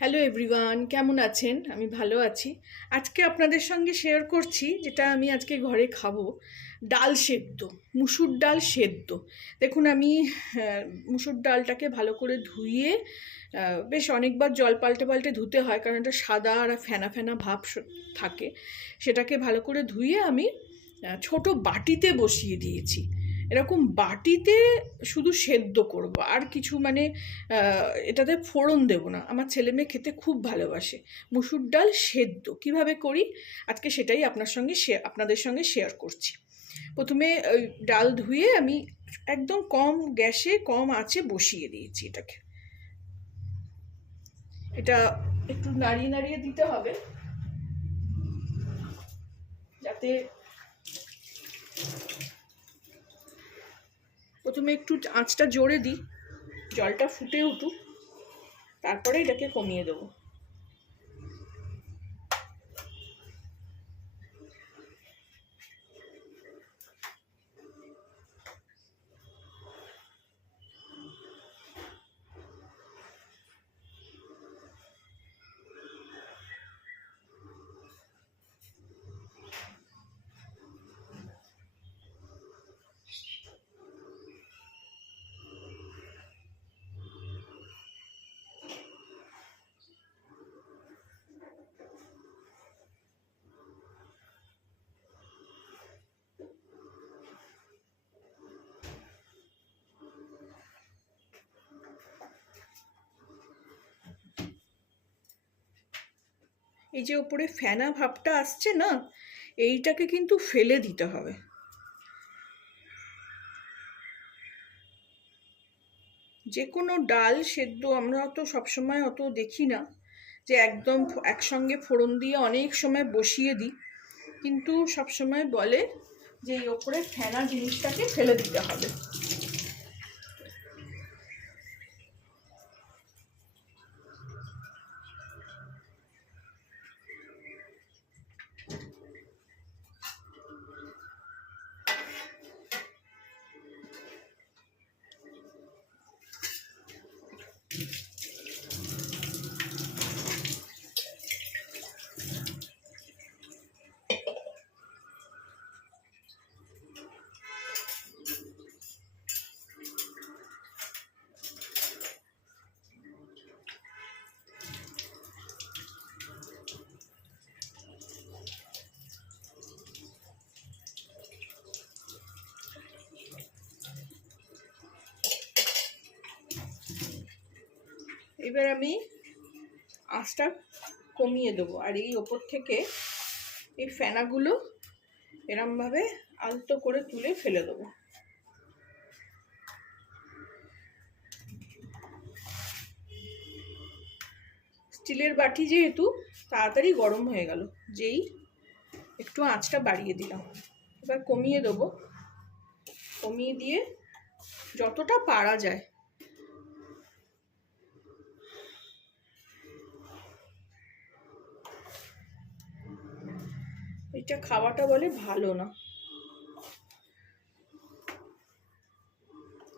Hello everyone, কেমন আছেন? আমি ভালো আছি। আজকে আপনাদের সঙ্গে শেয়ার করছি যেটা আমি আজকে ঘরে খাবো। ডাল সেদ্ধ, মুসুর ডাল সেদ্ধ। দেখুন আমি মুসুর ডালটাকে ভালো করে ধুয়ে বেশ অনেকবার জল পাল্টে পাল্টে ধুতে হয়, কারণ এটা সাদা আর ফেনা ফেনা ভাব থাকে। সেটাকে ভালো করে ধুয়ে আমি ছোট বাটিতে বসিয়ে দিয়েছি। এরকম বাটিতে শুধু সেদ্ধ করব, আর কিছু এটাতে ফোড়ন দেব না। আমার ছেলে মেয়ে খেতে খুব ভালোবাসে। মুসুর ডাল সেদ্ধ কিভাবে করি আজকে সেটাই আপনাদের সঙ্গে শেয়ার করছি। প্রথমে ওই ডাল ধুয়ে আমি একদম কম গ্যাসে কম আঁচে বসিয়ে দিয়েছি এটাকে। এটা একটু নাড়িয়ে নাড়িয়ে দিতে হবে যাতে প্রথমে একটু আঁচটা জোরে দিই, জলটা ফুটে উঠুক, তারপরে এটাকে কমিয়ে দেবো। এই যে ওপরে ফেনা ভাবটা আসছে না, এইটাকে কিন্তু ফেলে দিতে হবে। যে কোনো ডাল সেদ্ধ আমরা তো সবসময় অত দেখি না যে একদম একসঙ্গে ফোড়ন দিয়ে অনেক সময় বসিয়ে দিই, কিন্তু সবসময় বলে যে এই ওপরে ফেনা জিনিসটাকে ফেলে দিতে হবে। এবার আমি আঁচটা কমিয়ে দেবো, আর এই ওপর থেকে এই ফেনাগুলো এরমভাবে আলতো করে তুলে ফেলে দেবো। স্টিলের বাটি যেহেতু তাড়াতাড়ি গরম হয়ে গেল, যেই একটু আঁচটা বাড়িয়ে দিলাম। এবার কমিয়ে দেবো, কমিয়ে দিয়ে যতটা পারা যায় এটা খাওয়াটা বলে ভালো না।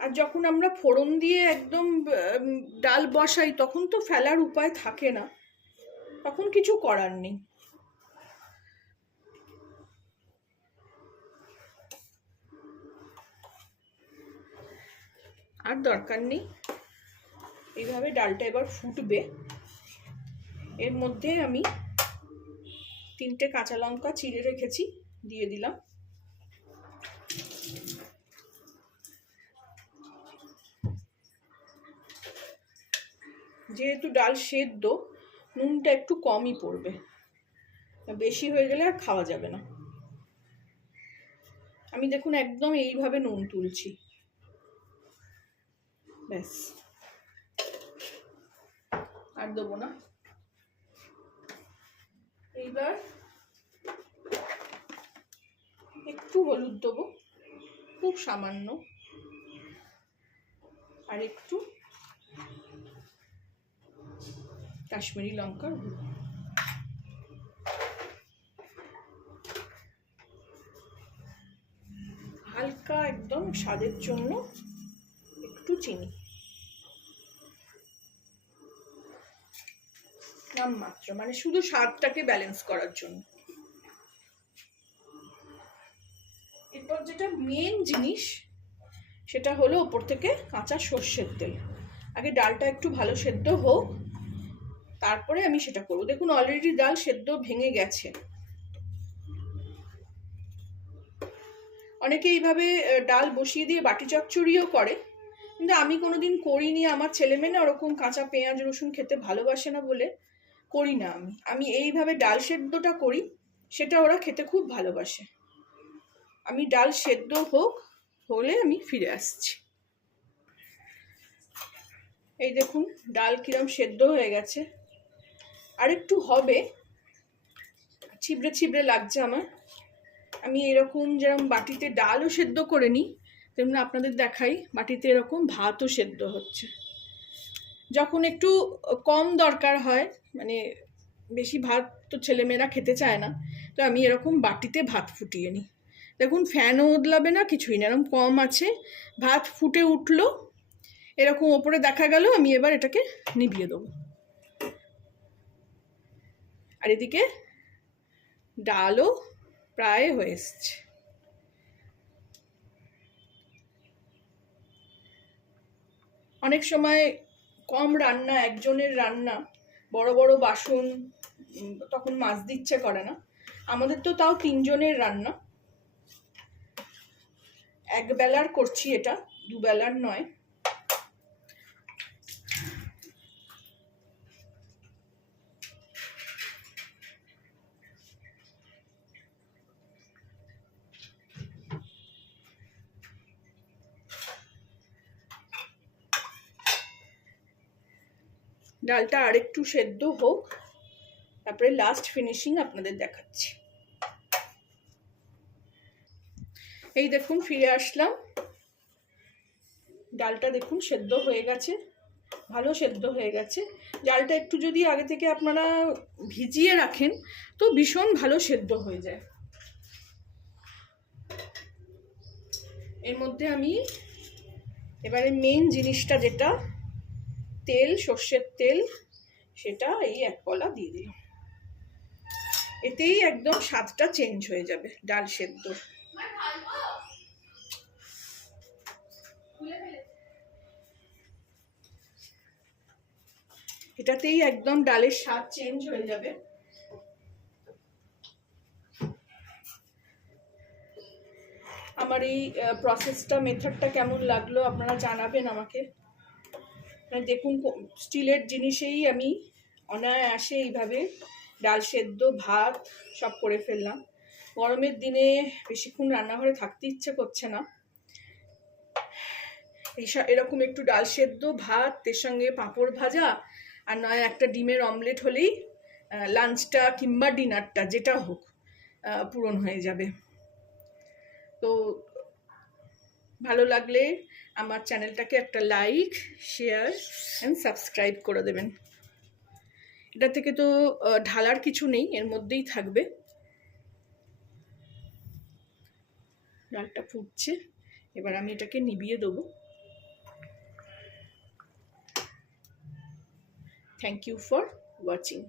আর যখন আমরা ফোড়ন দিয়ে একদম ডাল বসাই তখন তো ফেলার উপায় থাকে না, তখন কিছু করার নেই। আর দরকার নেই। এইভাবে ডালটা এবার ফুটবে। এর মধ্যে আমি 3টে কাঁচা লঙ্কা চিড়ে রেখেছি, দিয়ে দিলাম। যেহেতু ডাল সেদ্ধ, নুনটা একটু কমই পড়বে, বেশি হয়ে গেলে আর খাওয়া যাবে না। আমি দেখুন একদম এইভাবে নুন তুলছি, ব্যাস, আর দেবো না। এইবার একটু হলুদ দেবো, খুব সামান্য, আর একটু কাশ্মীরি লঙ্কার গুঁড়ো। হালকা একদম স্বাদের জন্য একটু চিনি। নামমাত্র, মানে শুধু স্বাদটাকে ব্যালেন্স করার জন্য। এরপর যেটা মেন জিনিস সেটা হলো ওপর থেকে কাঁচা সর্ষের তেল। আগে ডালটা একটু ভালো সেদ্ধ হোক, তারপরে আমি সেটা করবো। দেখুন অলরেডি ডাল সেদ্ধ ভেঙে গেছে। অনেকে এইভাবে ডাল বসিয়ে দিয়ে বাটি চচ্চড়িও করে, কিন্তু আমি কোনোদিন করিনি। আমার ছেলেমেয়ে না ওরকম কাঁচা পেঁয়াজ রসুন খেতে ভালোবাসে না বলে করি না। আমি এইভাবে ডাল সেদ্ধটা করি, সেটা ওরা খেতে খুব ভালোবাসে। আমি ডাল সেদ্ধ হলে আমি ফিরে আসছি। এই দেখুন ডাল কিরম সেদ্ধ হয়ে গেছে, আর একটু হবে, ছিবড়ে ছিবড়ে লাগছে আমার। আমি এরকম যেরকম বাটিতে ডালও সেদ্ধ করে নিই, তেমনি আপনাদের দেখাই বাটিতে এরকম ভাতও সেদ্ধ হচ্ছে। যখন একটু কম দরকার হয়, মানে বেশি ভাত তো ছেলেমেয়েরা খেতে চায় না, তো আমি এরকম বাটিতে ভাত ফুটিয়ে নিই। দেখুন ফ্যানও ওদলাবে না, কিছুই না, এরকম কম আছে, ভাত ফুটে উঠলো, এরকম ওপরে দেখা গেল। আমি এবার এটাকে নিভিয়ে দেবো। আর এদিকে ডালও প্রায় হয়ে এসছে। অনেক সময় কম রান্না, একজনের রান্না, বড় বড় বাসন, তখন মাজতে ইচ্ছে করে না। আমাদের তো তাও 3 জনের রান্না, এক বেলার করছি, এটা 2 বেলার নয়। ডালটা আরেকটু সেদ্ধ হোক, তারপরে লাস্ট ফিনিশিং আপনাদের দেখাচ্ছি। এই দেখুন ফিরে আসলাম, ডালটা দেখুন সেদ্ধ হয়ে গেছে, ভালো সেদ্ধ হয়ে গেছে। ডালটা একটু যদি আগে থেকে আপনারা ভিজিয়ে রাখেন তো ভীষণ ভালো সেদ্ধ হয়ে যায়। এর মধ্যে আমি এবারে মেন জিনিসটা যেটা তেল, সর্ষের তেল, সেটা এই 1 কলা দিয়ে দিলাম। এতেই একদম স্বাদটা চেঞ্জ হয়ে যাবে ডাল সেদ্ধ। এটাতেই একদম ডালের স্বাদ চেঞ্জ হয়ে যাবে। আমার এই প্রসেসটা, মেথডটা কেমন লাগলো আপনারা জানাবেন আমাকে। দেখুন স্টিলের জিনিসেই আমি অনায়াসে এইভাবে ডাল সেদ্ধ, ভাত সব করে ফেললাম। গরমের দিনে বেশিক্ষণ রান্নাঘরে থাকতে ইচ্ছে করছে না। এরকম একটু ডাল সেদ্ধ, ভাত, এর সঙ্গে পাঁপড় ভাজা, আর নয় একটা ডিমের অমলেট হলেই লাঞ্চটা কিংবা ডিনারটা যেটা হোক পূরণ হয়ে যাবে। তো ভালো লাগলে আমার চ্যানেলটাকে একটা লাইক, শেয়ার অ্যান্ড সাবস্ক্রাইব করে দেবেন। এটা থেকে তো ঢালার কিছু নেই, এর মধ্যেই থাকবে। ডালটা ফুটছে, এবার আমি এটাকে নিভিয়ে দেবো। Thank you for watching.